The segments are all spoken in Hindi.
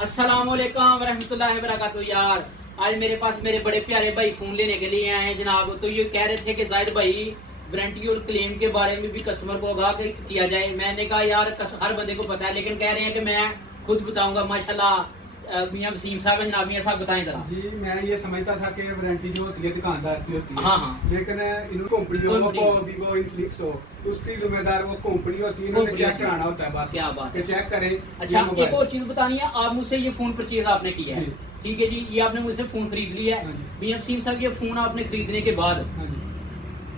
अस्सलामुअलैकुम रहमतुल्लाहि वबरकातुहू। यार आज मेरे पास मेरे बड़े प्यारे भाई फोन लेने के लिए आए हैं जनाब। तो ये कह रहे थे कि जाहिद भाई वारंटी और क्लेम के बारे में भी कस्टमर को आगाह किया जाए। मैंने कहा यार हर बंदे को पता है, लेकिन कह रहे हैं कि मैं खुद बताऊंगा। माशाल्लाह मियां वसीम साहब है जनाब, मियां साहब बताएं जरा। जी मैं ये समझता था कि वारंटी जो होती है दुकानदार की होती है। हाँ हाँ। लेकिन इन कंपनियों को वीवो इन्फिनिक्स हो उसकी जिम्मेदार वो कंपनी होती है, इन्होंने चेक कराना होता है बस। क्या बात है, चेक करें। अच्छा एक और चीज बतानी है, आप मुझसे ये फोन परचेज आपने किया है, ठीक है जी, ये आपने मुझसे फोन खरीद लिया है। मियां वसीम साहब ये फोन आपने खरीदने के बाद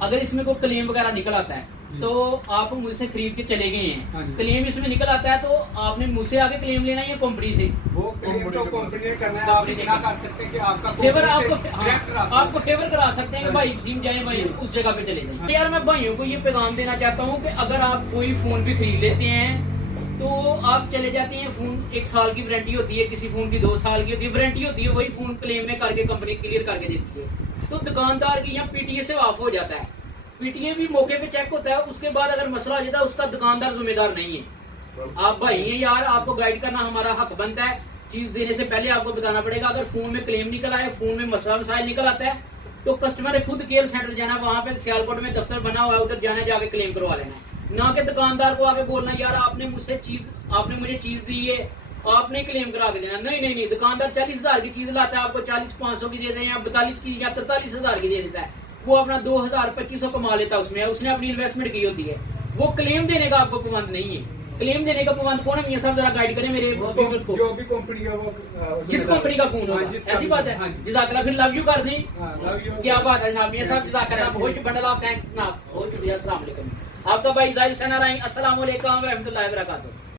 अगर इसमें कोई क्लेम वगैरह निकल आता है तो आप मुझसे खरीद के चले गए हैं, क्लेम इसमें निकल आता है तो आपने मुझसे आगे क्लेम लेना है या कंपनी से? वो क्लेम तो कंपनी ने करना है, आप ना कर सकते कि आपका फेवर आपको फेवर करा सकते हैं कि भाई वसीम जाए भाई उस जगह पे चले जाए। यार मैं भाइयों को ये पैगाम देना चाहता हूँ कि अगर आप कोई फोन भी खरीद लेते हैं तो आप चले जाते हैं, फोन 1 साल की वारंटी होती है, किसी फोन की 2 साल की होती है, वारंटी होती है, वही फोन क्लेम में करके कंपनी क्लियर करके देती है। तो दुकानदार की यहाँ पीटीए से ऑफ हो जाता है, पीटीए भी मौके पे चेक होता है, उसके बाद अगर मसला हो जाता है उसका दुकानदार जिम्मेदार नहीं है। आप भाई हैं यार, आपको गाइड करना हमारा हक बनता है। चीज देने से पहले आपको बताना पड़ेगा। अगर फोन में क्लेम निकल आए, फोन में मसला मसाइल निकल आता है तो कस्टमर ने खुद केयर सेंटर जाना, वहां पे सियालकोट में दफ्तर बना हुआ है, उधर जाना, जाके क्लेम करवा लेना है। ना कि दुकानदार को आगे बोलना यार आपने मुझसे आपने मुझे चीज दी है आपने क्लेम करा के देना। नहीं नहीं नहीं, दुकानदार 40,000 की चीज लाता है, आपको 40-500 की दे दें या 42 की या 43,000 की दे देता है। वो अपना 2,000-2,500 कमा लेता है उसमें, उसने अपनी इन्वेस्टमेंट की होती है। वो क्लेम देने का आपको पाबंद नहीं है। क्लेम देने का पाबंद कौन है? मियां साहब जरा गाइड करें मेरे व्यूअर्स को। जो भी कंपनी है वो जिस कंपनी का फोन होगा, ऐसी बात है। जज़ाकल्लाह, फिर लव यू कर दें। क्या बात है जनाब, मियां साहब जज़ाकल्लाह, बहुत बंडल ऑफ थैंक्स जनाब, बहुत शुक्रिया। अस्सलाम वालेकुम। आपका भाई जाहिद हुसैन। अस्सलाम वालेकुम रहमतुल्लाहि व बरकातहू।